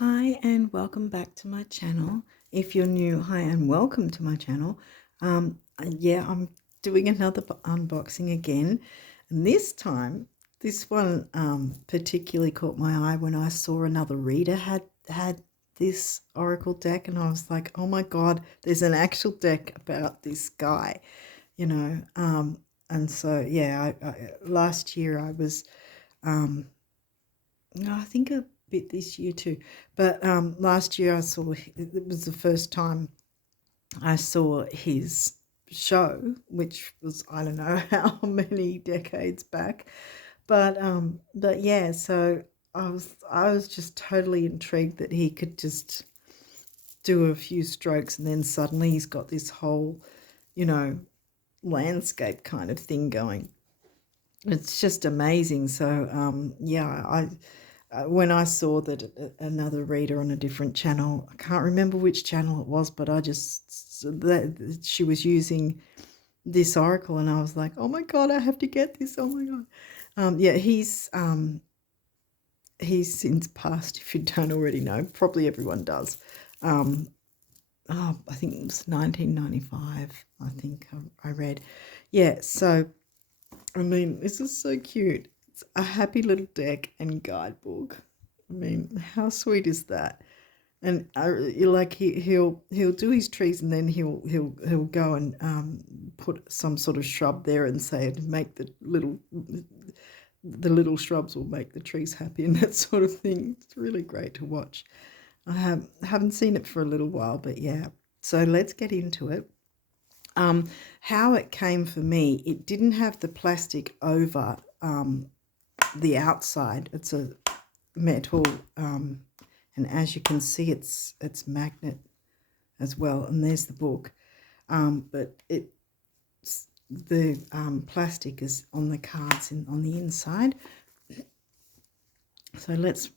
Hi and welcome back to my channel. If you're new, hi and welcome to my channel. Yeah, I'm doing another unboxing again, and this time, this one particularly caught my eye when I saw another reader had this oracle deck, and I was like, oh my God, there's an actual deck about this guy, you know. And so yeah, last year I was no, I think a bit this year too. But last year it was the first time I saw his show, which was I don't know how many decades back. But yeah, so I was just totally intrigued that he could just do a few strokes and then suddenly he's got this whole, you know, landscape kind of thing going. It's just amazing. So yeah, when I saw that another reader on a different channel, I can't remember which channel it was, but that she was using this oracle, and I was like, oh my God, I have to get this. Oh my God. Yeah, he's since passed. If you don't already know, probably everyone does. I think it was 1995. I think I read. Yeah, so I mean, this is so cute. It's a happy little deck and guidebook. I mean, how sweet is that? And like he'll do his trees, and then he'll go and put some sort of shrub there and say to make the little shrubs will make the trees happy and that sort of thing. It's really great to watch. Haven't seen it for a little while, but yeah. So let's get into it. How it came for me, it didn't have the plastic over the outside. It's a metal, and as you can see, it's magnet as well. And there's the book, but the plastic is on the cards on the inside. So let's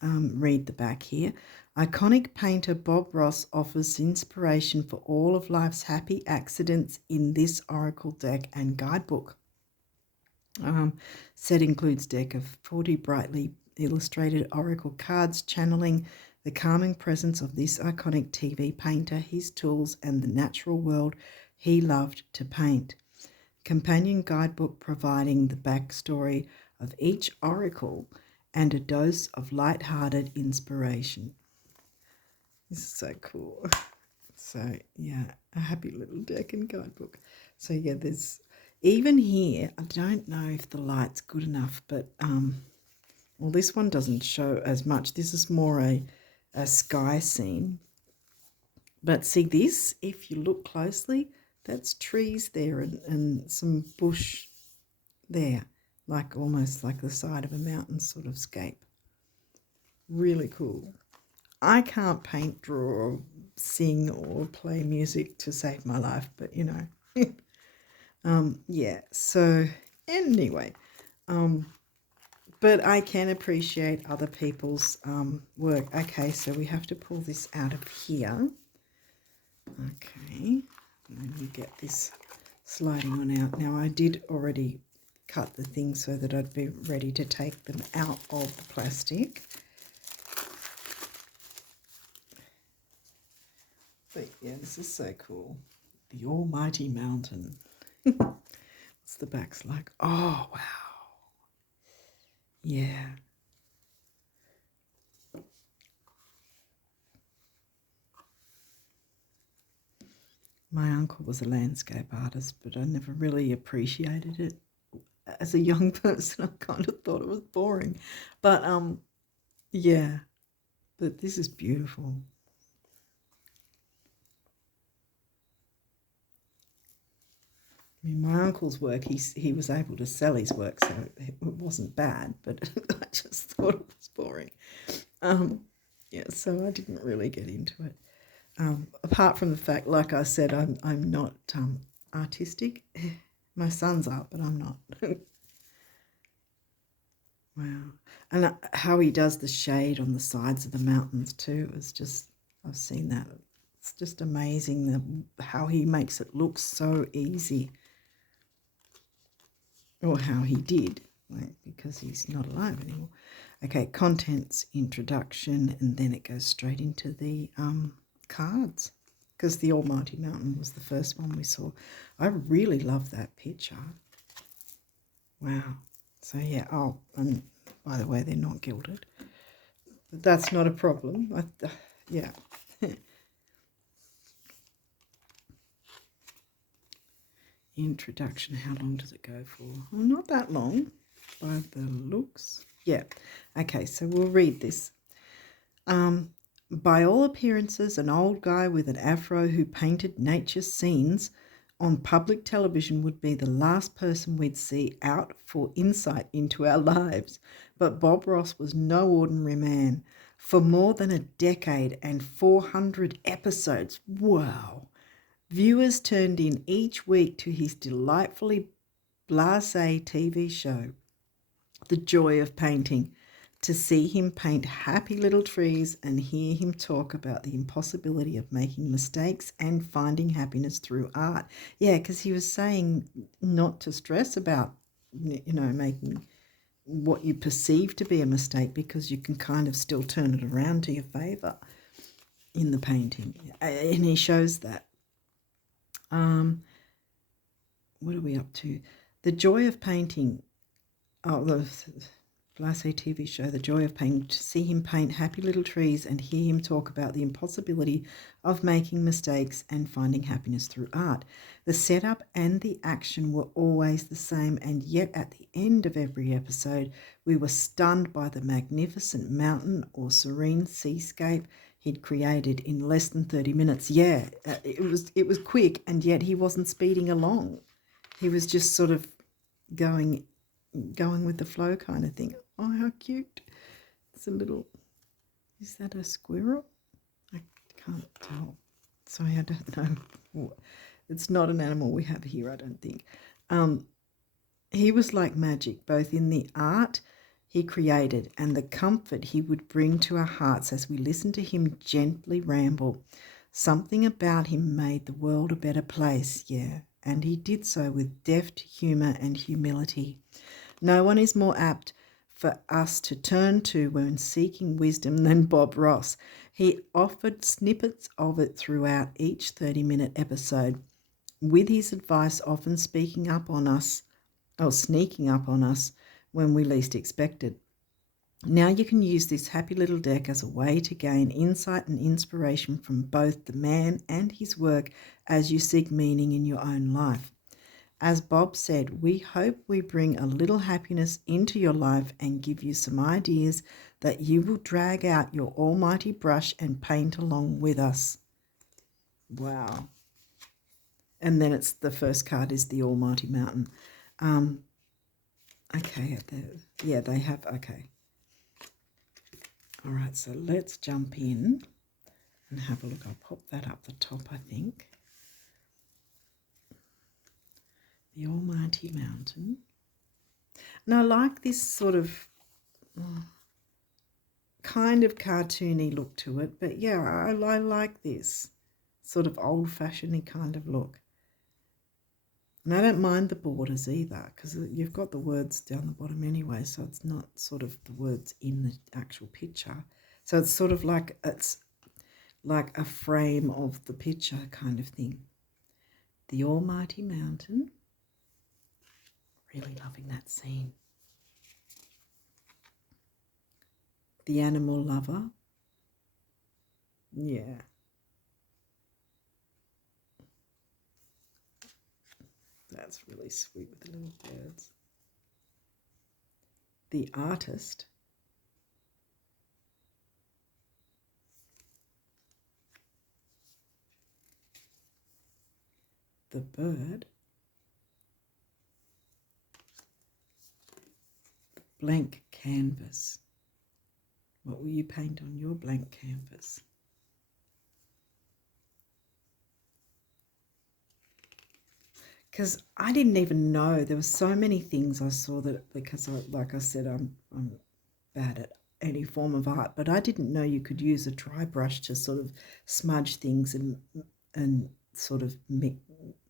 read the back here. Iconic painter Bob Ross offers inspiration for all of life's happy accidents in this oracle deck and guidebook. Set includes deck of 40 brightly illustrated oracle cards channeling the calming presence of this iconic TV painter, his tools, and the natural world he loved to paint. Companion guidebook providing the backstory of each oracle and a dose of light-hearted inspiration. This is so cool. So yeah, a happy little deck and guidebook. So yeah, there's even here, I don't know if the light's good enough, but well, this one doesn't show as much. This is more a sky scene. But see this, if you look closely, that's trees there and some bush there, like almost like the side of a mountain sort of scape. Really cool. I can't paint, draw, or sing or play music to save my life, but you know. Yeah, so anyway, but I can appreciate other people's work. Okay, so we have to pull this out of here. Okay, and then we get this sliding on out. Now I did already cut the things so that I'd be ready to take them out of the plastic. But yeah, this is so cool. The Almighty Mountain. What's the back's like? Oh, wow. Yeah. My uncle was a landscape artist, but I never really appreciated it. As a young person, I kind of thought it was boring. But yeah, but this is beautiful. I mean, my uncle's work, he was able to sell his work, so it wasn't bad, but I just thought it was boring. Yeah, so I didn't really get into it. Apart from the fact, like I said, I'm not artistic. My sons are, but I'm not. Wow. And how he does the shade on the sides of the mountains too is just, I've seen that. It's just amazing how he makes it look so easy. Or how he did, like, because he's not alive anymore. Okay, contents, introduction, and then it goes straight into the cards, because the Almighty Mountain was the first one we saw. I really love that picture. Wow. So yeah, oh, and by the way, they're not gilded. But that's not a problem. Yeah. Introduction, how long does it go for? Well, not that long by the looks. Yeah. Okay, so we'll read this. By all appearances, an old guy with an afro who painted nature scenes on public television would be the last person we'd see out for insight into our lives. But Bob Ross was no ordinary man. For more than a decade and 400 episodes, wow, viewers turned in each week to his delightfully blasé TV show, The Joy of Painting, to see him paint happy little trees and hear him talk about the impossibility of making mistakes and finding happiness through art. Yeah, because he was saying not to stress about, making what you perceive to be a mistake, because you can kind of still turn it around to your favour in the painting. And he shows that. What are we up to? The Joy of Painting. Oh, the Blasé TV show, The Joy of Painting, to see him paint happy little trees and hear him talk about the impossibility of making mistakes and finding happiness through art. The setup and the action were always the same, and yet at the end of every episode, we were stunned by the magnificent mountain or serene seascape he'd created in less than 30 minutes. Yeah, it was quick, and yet he wasn't speeding along. He was just sort of going with the flow kind of thing. Oh, how cute. It's a little, is that a squirrel? I can't tell. Sorry, I don't know. It's not an animal we have here, I don't think. He was like magic, both in the art he created and the comfort he would bring to our hearts as we listened to him gently ramble. Something about him made the world a better place, yeah, and he did so with deft humour and humility. No one is more apt for us to turn to when seeking wisdom than Bob Ross. He offered snippets of it throughout each 30-minute episode, with his advice often speaking up on us, or sneaking up on us when we least expected. Now you can use this happy little deck as a way to gain insight and inspiration from both the man and his work as you seek meaning in your own life. As Bob said, we hope we bring a little happiness into your life and give you some ideas that you will drag out your almighty brush and paint along with us. Wow. And then it's the first card is the Almighty Mountain. Okay, yeah, they have, okay. All right, so let's jump in and have a look. I'll pop that up the top, I think. The Almighty Mountain. And I like this sort of kind of cartoony look to it, but yeah, I like this sort of old-fashioned kind of look. And I don't mind the borders either, because you've got the words down the bottom anyway, so it's not sort of the words in the actual picture. So it's sort of like, it's like a frame of the picture kind of thing. The Almighty Mountain. Really loving that scene. The Animal Lover. Yeah. That's really sweet with the little birds. The Artist. The Bird. The Blank Canvas. What will you paint on your blank canvas? Because I didn't even know there were so many things I saw that, because like I said, I'm bad at any form of art, but I didn't know you could use a dry brush to sort of smudge things and sort of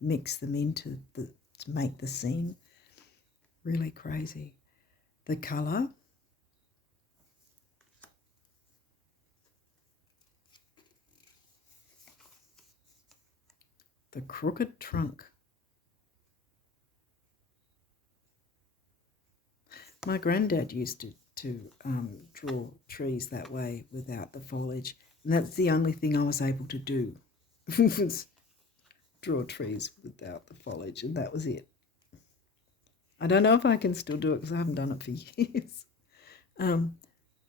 mix them into to make the scene. Really crazy. The colour. The crooked trunk. My granddad used to draw trees that way without the foliage, and that's the only thing I was able to do was draw trees without the foliage, and that was it. I don't know if I can still do it because I haven't done it for years.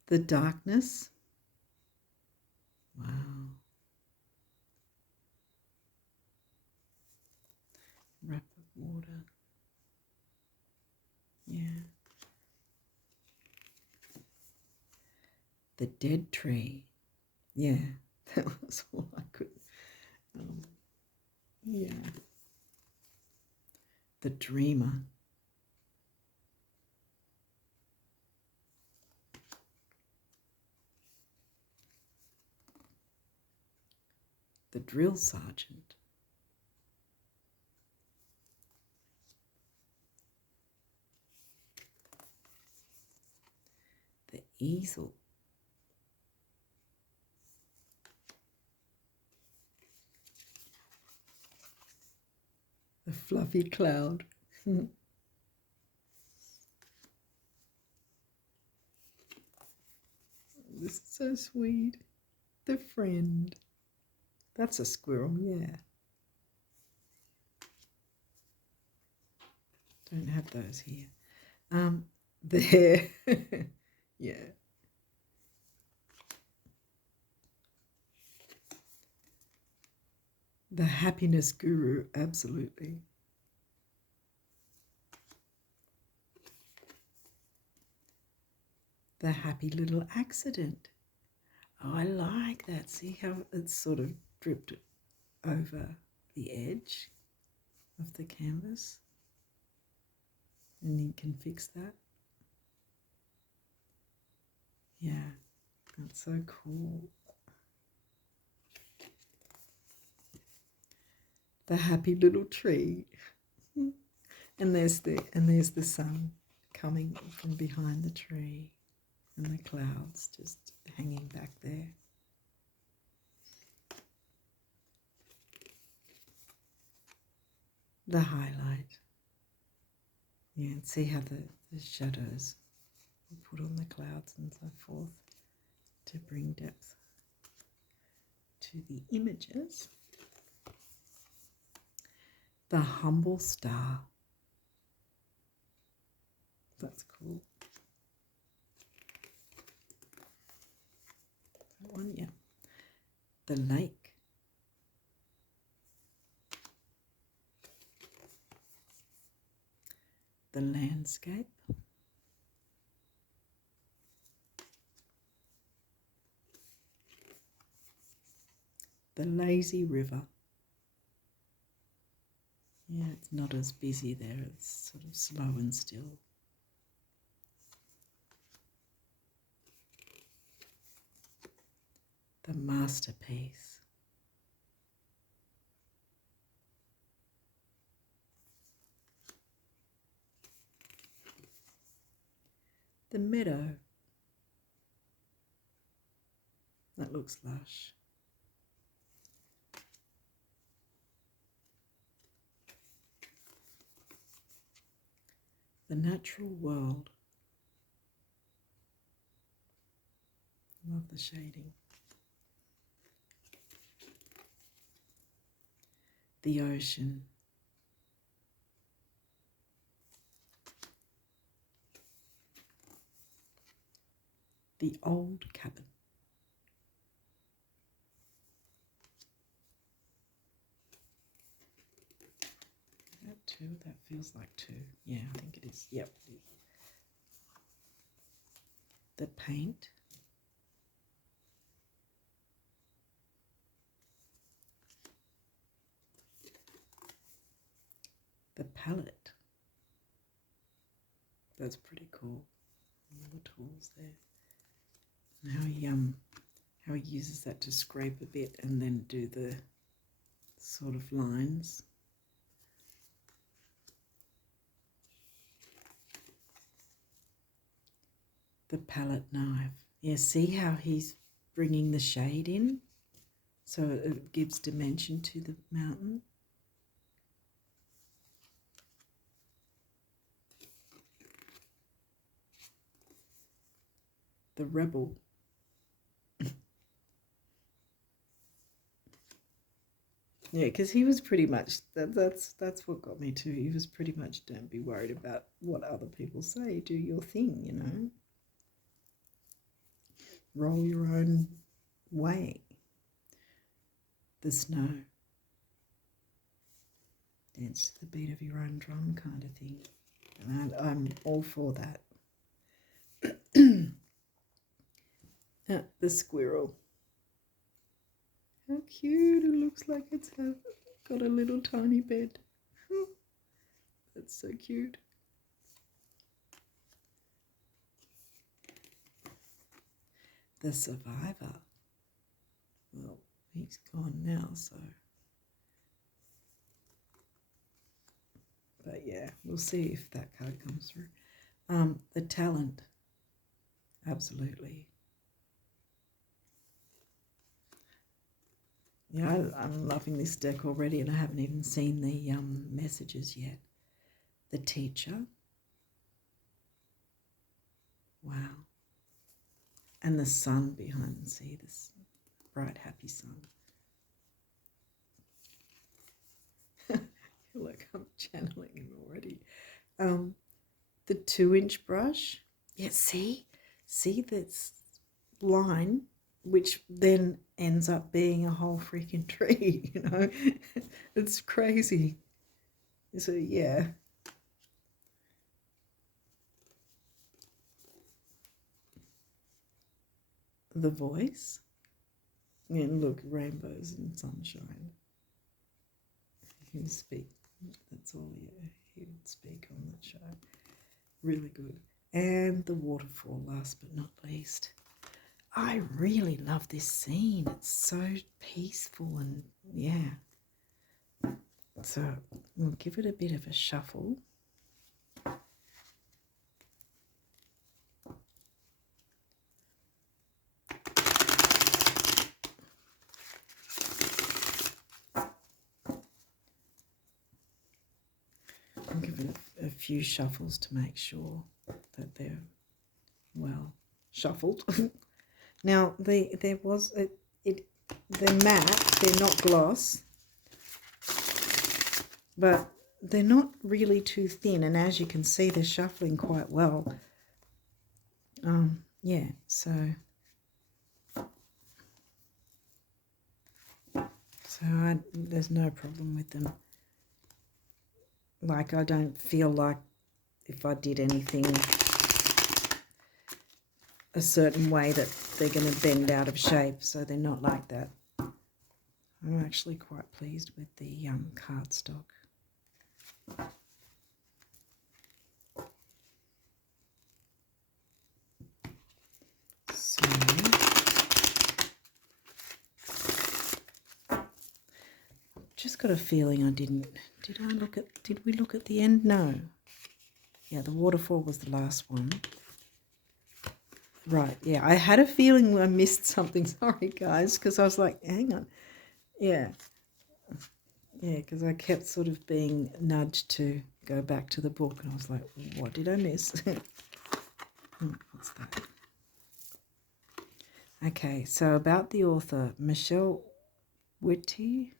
The darkness. Wow. Rapid water. Yeah. The dead tree. Yeah, that was all I could. Yeah. The dreamer. The drill sergeant. The easel. The fluffy cloud. This is so sweet. The friend. That's a squirrel, yeah. Don't have those here. There. Yeah. The happiness guru, absolutely. The happy little accident. Oh, I like that. See how it's sort of dripped over the edge of the canvas? And you can fix that. Yeah, that's so cool. The happy little tree. And there's the sun coming from behind the tree and the clouds just hanging back there. The highlight. Yeah, and see how the shadows are put on the clouds and so forth to bring depth to the images. The humble star. That's cool. That one, yeah. The lake. The landscape. The lazy river. Yeah, it's not as busy there, it's sort of slow and still. The masterpiece. The meadow. That looks lush. The natural world. Love the shading. The ocean. The old cabin. That two? That feels like two. Yeah, I think it is. Yep. The paint. The palette. That's pretty cool. All the tools there. And how he uses that to scrape a bit and then do the sort of lines. The palette knife. Yeah, see how he's bringing the shade in? So it gives dimension to the mountain. the rebel. Yeah, because he was pretty much that's what got me too. He was pretty much, don't be worried about what other people say. Do your thing, you know. Roll your own way. The snow. Dance to the beat of your own drum, kind of thing. And I'm all for that. The squirrel. How cute. It looks like it's got a little tiny bed. That's so cute. The survivor. Well, he's gone now, so. But yeah, we'll see if that card comes through. The talent. Absolutely. Yeah, I'm loving this deck already, and I haven't even seen the messages yet. The teacher. Wow. And the sun behind, see this bright, happy sun. Look, I'm channeling him already. The 2-inch brush. Yeah, see this line, which then ends up being a whole freaking tree, you know. It's crazy. So yeah. The voice. And look, rainbows and sunshine. He would speak. That's all he would speak on that show. Really good. And the waterfall, last but not least. I really love this scene. It's so peaceful and yeah. So we'll give it a bit of a shuffle. I'll give it a few shuffles to make sure that they're well shuffled. Now there was they're matte, they're not gloss, but they're not really too thin, and as you can see, they're shuffling quite well. Yeah, so there's no problem with them. Like, I don't feel like if I did anything a certain way that they're going to bend out of shape, so they're not like that. I'm actually quite pleased with the cardstock. So, just got a feeling I didn't. Did we look at the end? No. Yeah, the waterfall was the last one. Right, yeah, I had a feeling I missed something. Sorry, guys, because I was like, hang on. Yeah. Yeah, because I kept sort of being nudged to go back to the book, and I was like, what did I miss? What's that? Okay, so about the author, Michelle Witte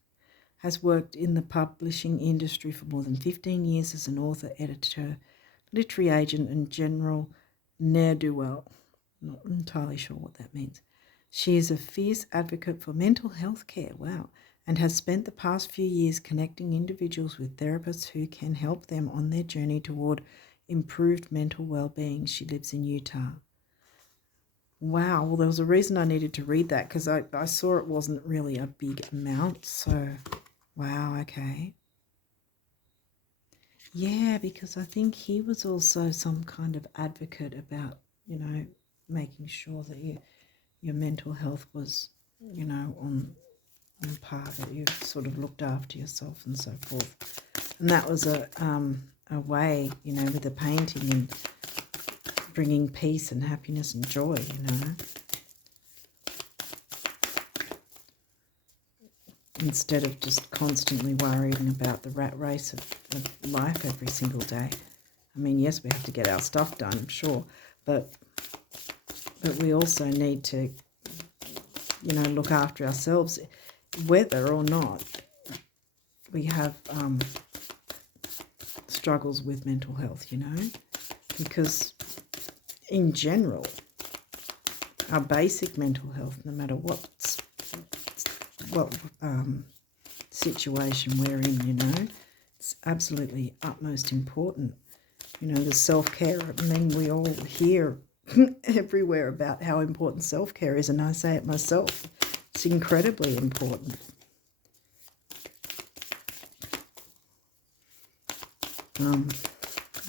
has worked in the publishing industry for more than 15 years as an author, editor, literary agent, and general ne'er-do-well. Not entirely sure what that means. She is a fierce advocate for mental health care, wow, and has spent the past few years connecting individuals with therapists who can help them on their journey toward improved mental well-being. She lives in Utah. Wow, well, there was a reason I needed to read that, because I saw it wasn't really a big amount, so wow, okay. Yeah, because I think he was also some kind of advocate about, you know, making sure that your mental health was, you know, on par, that you sort of looked after yourself and so forth. And that was a way, you know, with the painting and bringing peace and happiness and joy, you know. Instead of just constantly worrying about the rat race of life every single day. I mean, yes, we have to get our stuff done, I'm sure, but But we also need to, look after ourselves, whether or not we have struggles with mental health, because in general, our basic mental health, no matter what situation we're in, it's absolutely utmost important. The self-care, we all hear everywhere about how important self-care is, and I say it myself. It's incredibly important.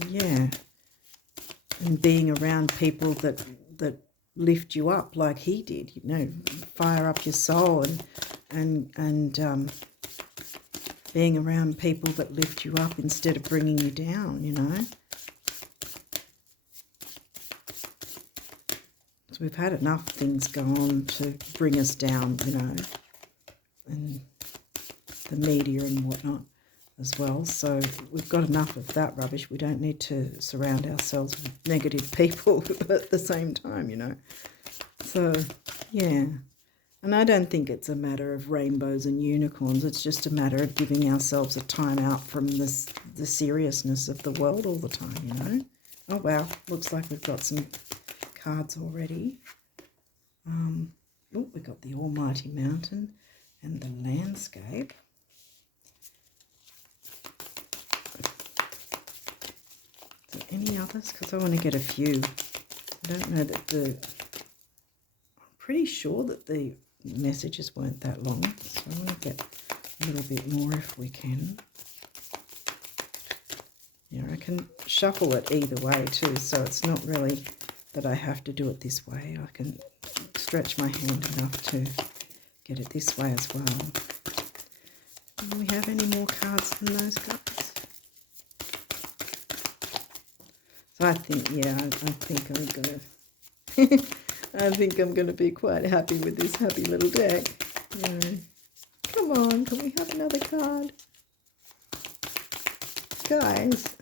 Yeah. And being around people that lift you up like he did, fire up your soul, and being around people that lift you up instead of bringing you down, So we've had enough things go on to bring us down, and the media and whatnot as well. So we've got enough of that rubbish. We don't need to surround ourselves with negative people at the same time, So, yeah. And I don't think it's a matter of rainbows and unicorns. It's just a matter of giving ourselves a time out from the seriousness of the world all the time, Oh, wow. Looks like we've got some cards already. We've got the Almighty Mountain and the Landscape. Is there any others? Because I want to get a few. I don't know that I'm pretty sure that the messages weren't that long, so I want to get a little bit more if we can. Yeah, I can shuffle it either way too, so it's not really that I have to do it this way. I can stretch my hand enough to get it this way as well. Do we have any more cards than those cards? So I think, yeah, I think I'm gonna I think I'm gonna be quite happy with this happy little deck. Come on, can we have another card? Guys.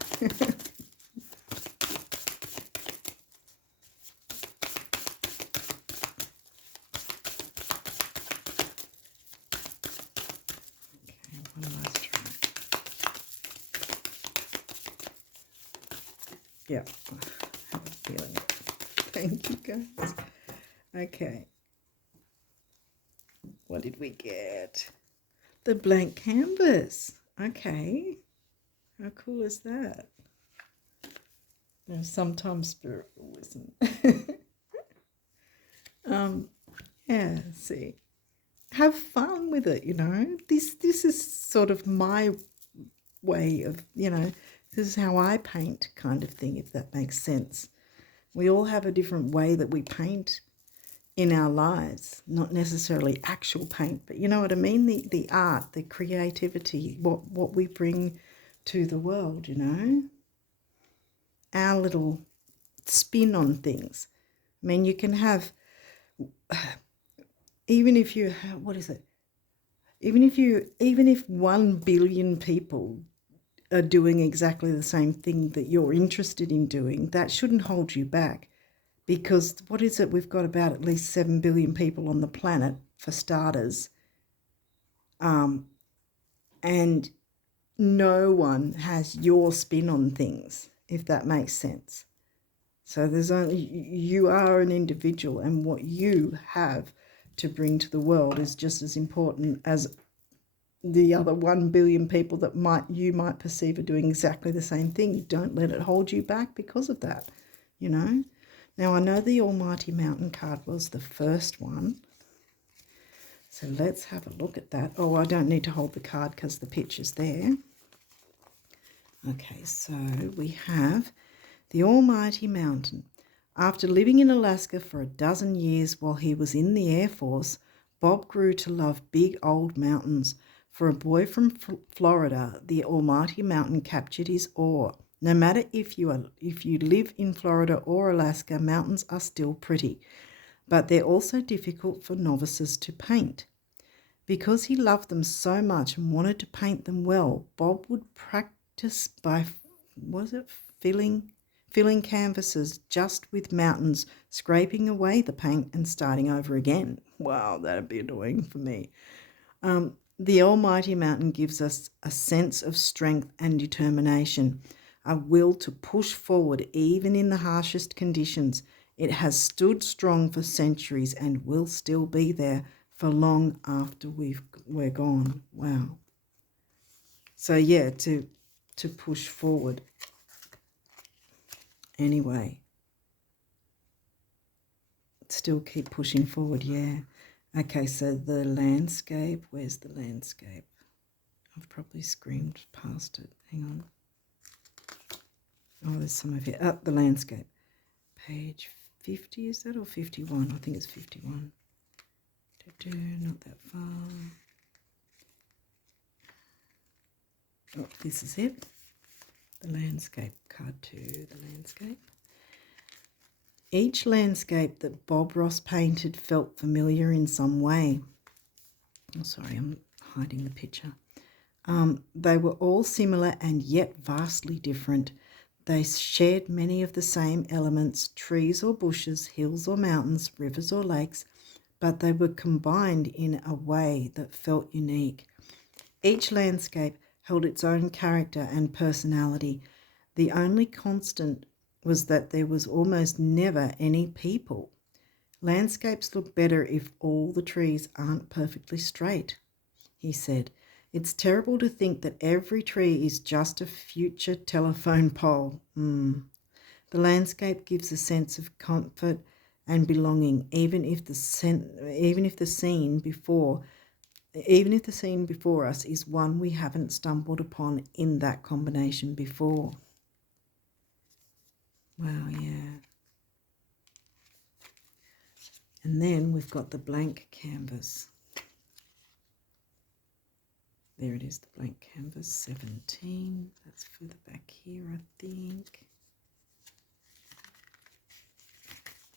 Yeah, I have a feeling. Thank you, guys. Okay. What did we get? The blank canvas. Okay. How cool is that? There's sometimes spirit will listen. Yeah, see. Have fun with it, This is sort of my way of, this is how I paint kind of thing, if that makes sense. We all have a different way that we paint in our lives, not necessarily actual paint, but you know what I mean? The art, the creativity, what we bring to the world, Our little spin on things. I mean, you can have, even if you have, what is it? Even if 1 billion people are doing exactly the same thing that you're interested in doing, that shouldn't hold you back. Because what is it? We've got about at least 7 billion people on the planet, for starters. And no one has your spin on things, if that makes sense. So you are an individual, and what you have to bring to the world is just as important as the other 1 billion people that you might perceive are doing exactly the same thing. Don't let it hold you back because of that, Now, I know the Almighty Mountain card was the first one. So let's have a look at that. Oh, I don't need to hold the card because the picture's there. Okay, so we have the Almighty Mountain. After living in Alaska for 12 years while he was in the Air Force, Bob grew to love big old mountains. For a boy from Florida, the Almighty Mountain captured his awe. No matter if you live in Florida or Alaska, mountains are still pretty, but they're also difficult for novices to paint. Because he loved them so much and wanted to paint them well, Bob would practice by, filling canvases just with mountains, scraping away the paint and starting over again. Wow, that'd be annoying for me. The almighty mountain gives us a sense of strength and determination, a will to push forward even in the harshest conditions. It has stood strong for centuries and will still be there for long after we're gone. Wow. So yeah, to push forward. Anyway, still keep pushing forward, yeah. Okay, so the landscape, where's the landscape? I've probably screamed past it. Hang on. Oh, there's some of it. Up the landscape. Page 50, is that, or 51? I think it's 51. Not that far. Oh, this is it. The landscape, card 2, the landscape. Each landscape that Bob Ross painted felt familiar in some way. Oh, sorry, I'm hiding the picture. They were all similar and yet vastly different. They shared many of the same elements, trees or bushes, hills or mountains, rivers or lakes, but they were combined in a way that felt unique. Each landscape held its own character and personality. The only constant was that there was almost never any people. Landscapes look better if all the trees aren't perfectly straight, he said. It's terrible to think that every tree is just a future telephone pole. The landscape gives a sense of comfort and belonging, even if the scene before us is one we haven't stumbled upon in that combination before. Wow, yeah. And then we've got the blank canvas. There it is, the blank canvas, 17. That's further back here, I think.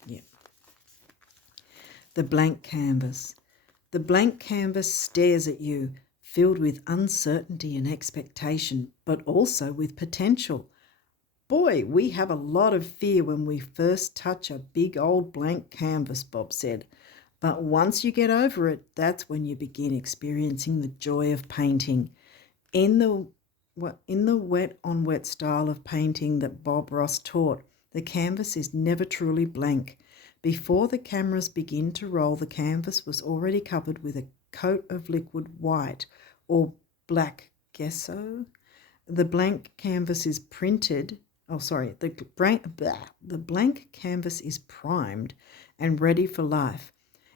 Yep. The blank canvas. The blank canvas stares at you, filled with uncertainty and expectation, but also with potential. Boy, we have a lot of fear when we first touch a big old blank canvas, Bob said. But once you get over it, that's when you begin experiencing the joy of painting. In the wet on wet style of painting that Bob Ross taught, the canvas is never truly blank. Before the cameras begin to roll, the canvas was already covered with a coat of liquid white or black gesso. The blank canvas is the blank canvas is primed and ready for life.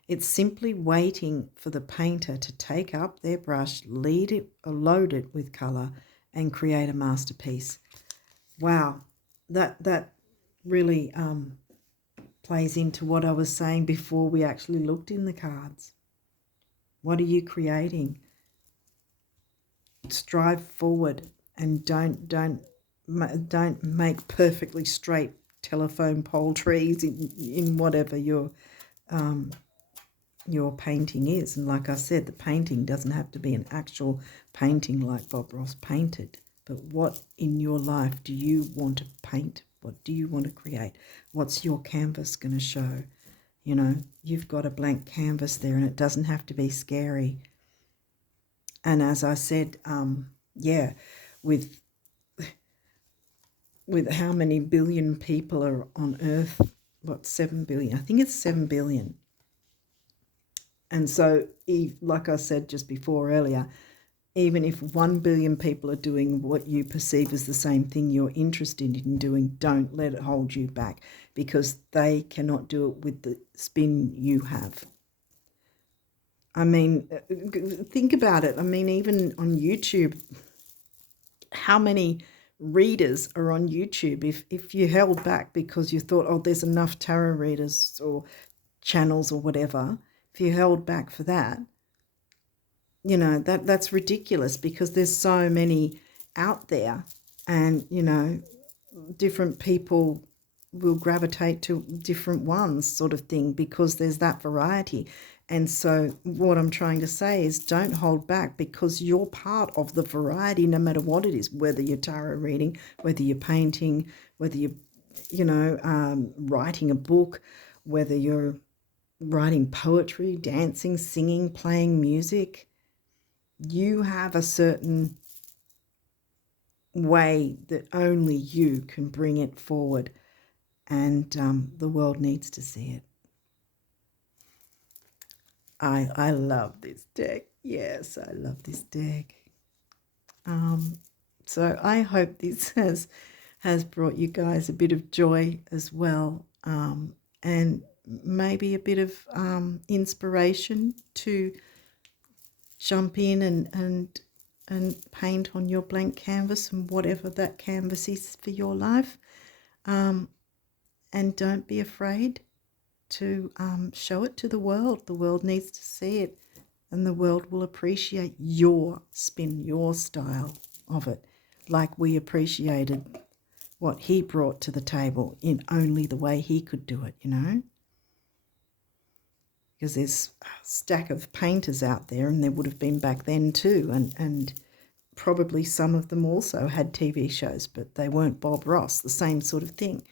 It's simply waiting for the painter to take up their brush, load it with colour, and create a masterpiece. Wow, that really plays into what I was saying before we actually looked in the cards. What are you creating? Strive forward and don't make perfectly straight telephone pole trees in whatever your painting is. And like I said, the painting doesn't have to be an actual painting like Bob Ross painted, but what in your life do you want to paint? What do you want to create? What's your canvas going to show? You know, you've got a blank canvas there, and it doesn't have to be scary. And as I said, with how many billion people are on Earth, 7 billion? I think it's 7 billion. And so, like I said just before earlier, even if 1 billion people are doing what you perceive as the same thing you're interested in doing, don't let it hold you back, because they cannot do it with the spin you have. I mean, think about it. I mean, even on YouTube, how many readers are on YouTube? If you held back because you thought, oh, there's enough tarot readers or channels or whatever, if you held back for that, you know, that's ridiculous, because there's so many out there, and, you know, different people will gravitate to different ones, sort of thing, because there's that variety. And so what I'm trying to say is, don't hold back, because you're part of the variety, no matter what it is, whether you're tarot reading, whether you're painting, whether you're writing a book, whether you're writing poetry, dancing, singing, playing music, you have a certain way that only you can bring it forward, and the world needs to see it. I love this deck. Yes, I love this deck. So I hope this has brought you guys a bit of joy as well, and maybe a bit of inspiration to jump in and paint on your blank canvas and whatever that canvas is for your life. And don't be afraid to show it to the world. The world needs to see it, and the world will appreciate your spin, your style of it, like we appreciated what he brought to the table in only the way he could do it, because there's a stack of painters out there, and there would have been back then too, and probably some of them also had TV shows, but they weren't Bob Ross, the same sort of thing.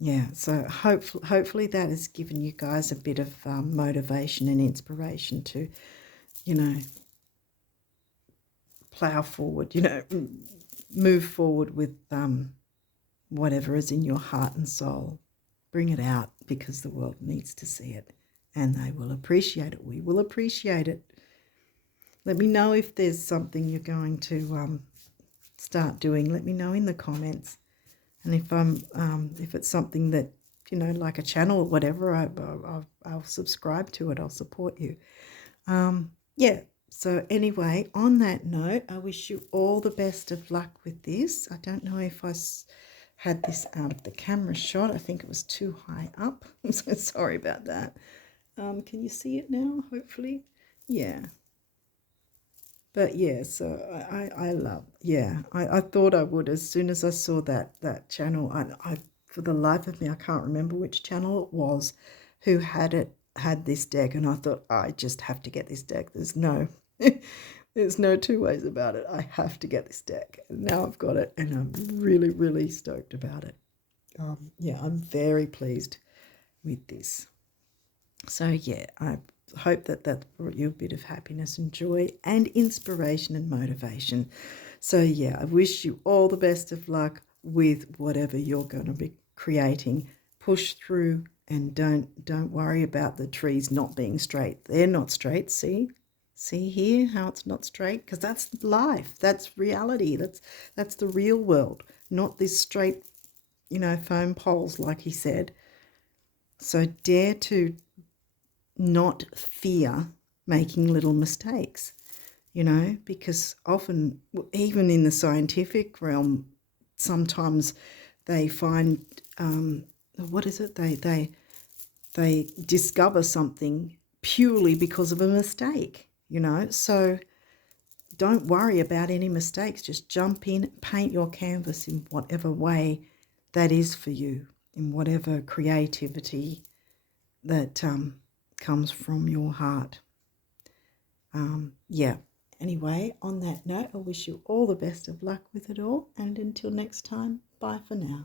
Yeah, so hopefully that has given you guys a bit of motivation and inspiration to, plough forward, move forward with whatever is in your heart and soul. Bring it out, because the world needs to see it, and they will appreciate it. We will appreciate it. Let me know if there's something you're going to start doing. Let me know in the comments. And if it's something that, like a channel or whatever, I'll subscribe to it. I'll support you. Yeah. So anyway, on that note, I wish you all the best of luck with this. I don't know if I had this the camera shot. I think it was too high up. I'm so sorry about that. Can you see it now? Hopefully. Yeah. But yeah, so I love, I thought I would as soon as I saw that channel. I for the life of me, I can't remember which channel it was who had this deck, and I thought, I just have to get this deck. There's no there's no two ways about it. I have to get this deck. And now I've got it, and I'm really, really stoked about it. Yeah, I'm very pleased with this. So yeah, I hope that brought you a bit of happiness and joy and inspiration and motivation. So yeah, I wish you all the best of luck with whatever you're going to be creating. Push through, and don't worry about the trees not being straight. They're not straight. See here how it's not straight, because that's life, that's reality, that's the real world, not this straight, foam poles like he said. So dare to not fear making little mistakes, because often, even in the scientific realm, sometimes they find, what is it? They discover something purely because of a mistake, So don't worry about any mistakes. Just jump in, paint your canvas in whatever way that is for you, in whatever creativity that comes from your heart. Yeah. Anyway, on that note, I wish you all the best of luck with it all, and until next time, bye for now.